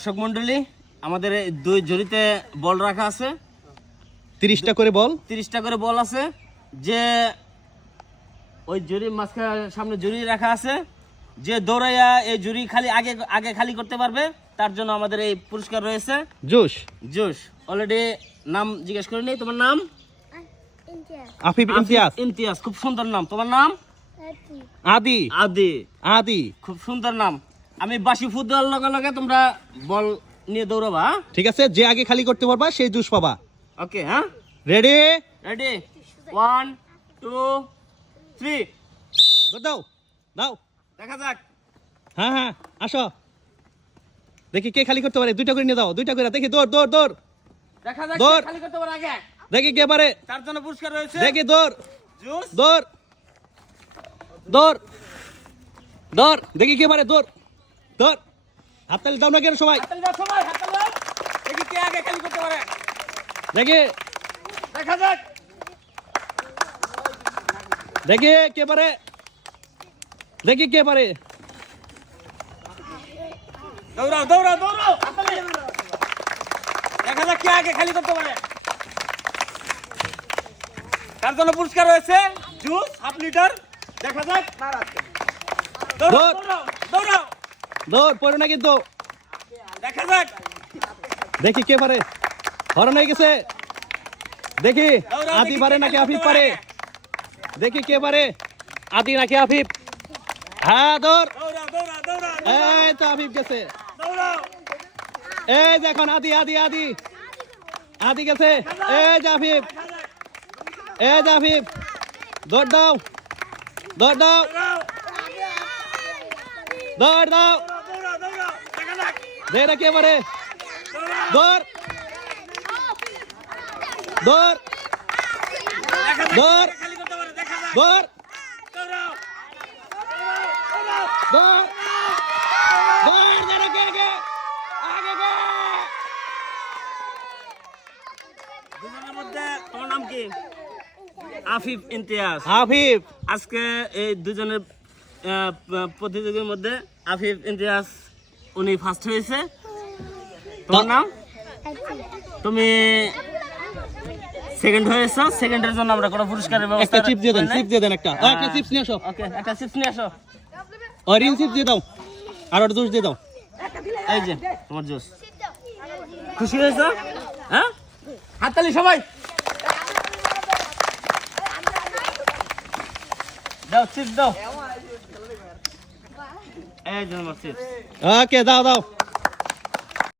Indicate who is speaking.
Speaker 1: দর্শক মন্ডলী আমাদের এই দুই জড়িতে বল রাখা আছে।
Speaker 2: তিরিশটা করে বল।
Speaker 1: তিরিশটা করে বল আছে। যে ওই জুরি মাঝখানে সামনে জুরি রাখা আছে। যে দৌড়াইয়া এই জুরি খালি আগে আগে খালি করতে পারবে তার জন্য আমাদের এই পুরস্কার রয়েছে।
Speaker 2: জোশ।
Speaker 1: জোশ অলরেডি নাম জিজ্ঞেস করে নেই। তোমার নাম?
Speaker 2: আফিফ ইমতিয়াজ।
Speaker 1: ইমতিয়াজ খুব সুন্দর নাম। তোমার নাম?
Speaker 2: আদি।
Speaker 1: আদি।
Speaker 2: আদি।
Speaker 1: খুব সুন্দর নাম। আমি বাসি ফুটবল লগে লগে তোমরা বল নিয়ে দৌড়াবা
Speaker 2: ঠিক আছে যে আগে খালি করতে পারবা সেই জুস পাবা।
Speaker 1: ওকে হ্যাঁ?
Speaker 2: Ready
Speaker 1: ready one two three
Speaker 2: দাও দাও।
Speaker 1: দেখা যাক।
Speaker 2: হ্যাঁ হ্যাঁ আসো। দেখি কে খালি করতে পারে দুইটা করে নিয়ে দাও দুইটা করে। দেখি দৌড় দৌড় দৌড়।
Speaker 1: দেখা যাক
Speaker 2: দৌড়।
Speaker 1: খালি করতে পারে আগে।
Speaker 2: দেখি কে পারে।
Speaker 1: তার জন্য পুরস্কার রয়েছে?
Speaker 2: দেখি দৌড়।
Speaker 1: জুস?
Speaker 2: দৌড়। দৌড়। দৌড়। দেখি কে পারে দৌড়। দৌড় হাততালি দাও না কেন সবাই?
Speaker 1: দেখি কে আগে খালি করতে পারে।
Speaker 2: দেখি।
Speaker 1: দেখা যাক।
Speaker 2: দেখি কে পারে। দেখি কে পারে।
Speaker 1: দৌড়াও দৌড়াও দৌড়াও দেখা যাক কে আগে খালি করতে পারে। তার জন্য পুরস্কার রয়েছে জুস হাফ লিটার। দেখা যাক। দৌড়াও
Speaker 2: দৌড়।
Speaker 1: দৌড়াও দৌড়াও।
Speaker 2: দৌড় পড়ে না কিন্তু
Speaker 1: দেখা যাক।
Speaker 2: দেখি কে পারে। হরণ হয়ে গেছে। দেখি
Speaker 1: দৌড়াও,
Speaker 2: আদি
Speaker 1: দেখি
Speaker 2: পারে
Speaker 1: কে
Speaker 2: নাকি
Speaker 1: খালি
Speaker 2: আফিফ
Speaker 1: করতে
Speaker 2: পারে। দেখি কে পারে। আদি নাকি আফিফ। হ্যাঁ দৌড়
Speaker 1: দৌড়াও দৌড়াও দৌড়াও
Speaker 2: এই তো আফিফ গেছে।
Speaker 1: দৌড়াও
Speaker 2: এই দেখুন আদি আদি আদি। আদি গেছে। এই যে আফিফ। এই যে আফিফ। দৌড় দাও। দৌড় দাও।
Speaker 1: দৌড়াও
Speaker 2: দৌড় দাও।
Speaker 1: দৌড়াও দৌড়াও দেখা যাক
Speaker 2: দে না কে পারে
Speaker 1: দৌড়াও
Speaker 2: দৌড় দৌড়
Speaker 1: দেখা যাক
Speaker 2: দৌড়
Speaker 1: কে খালি করতে পারে দেখা যাক
Speaker 2: দৌড়
Speaker 1: দৌড়াও
Speaker 2: দৌড় দৌড় দে না কে আগে আগে গে
Speaker 1: দুজনের মধ্যে তোমার নাম কি আফিফ ইমতিয়াজ
Speaker 2: আফিফ
Speaker 1: আজকে এই দুজনের আহ, প- প্রতিযোগীর মধ্যে আফিফ ইমতিয়াজ উনি ফার্স্ট হয়েছে। তোমার নাম? তুমি সেকেন্ড হয়েছো। সেকেন্ডের জন্য আমরা কোনো পুরস্কারের ব্যবস্থা
Speaker 2: একটা চিপ দিয়ে দেন
Speaker 1: করি নাই।
Speaker 2: চিপ দিয়ে দেন একটা। ও, একটা চিপস নিয়ে আসো।
Speaker 1: ওকে একটা চিপস নিয়ে আসো।
Speaker 2: অরিন চিপস দিয়ে দাও। আর একটা জুস দিয়ে দাও।
Speaker 1: এই যে তোমার জুস খুশি হয়েছো? হ্যাঁ? হাততালি সবাই। দাও চিপস দাও এই যে তোমার চিপস
Speaker 2: ওকে দাও দাও।